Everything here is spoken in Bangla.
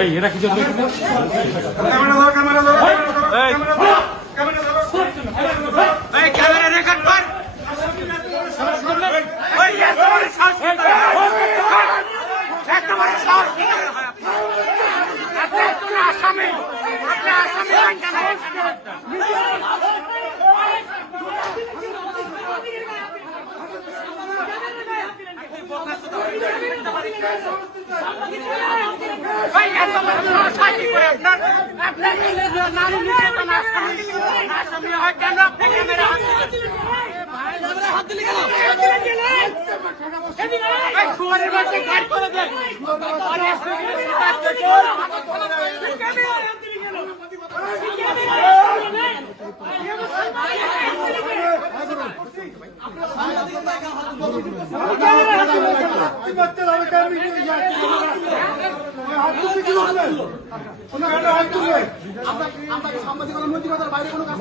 এই এরা কি জন্য ক্যামেরা ধরো ক্যামেরা ধরো ক্যামেরা ধরো ক্যামেরা ধরো এই ক্যামেরা রেকর্ড কর ওই সাহস? সাহস? আপনি আসামি? আপনি আসামি কেন হাত দিলেন? এই শুয়ারের বাচ্চা গাড়ি করে দেন। আরে শুয়ারের বাচ্চা হাতি বাচ্চা ধরো ক্যামেরা হাত তুলছে কি করবে কোনো হাত তুলবে আমরা আমরা কি সাংবাদিকতার বাইরে কোনো কাজ।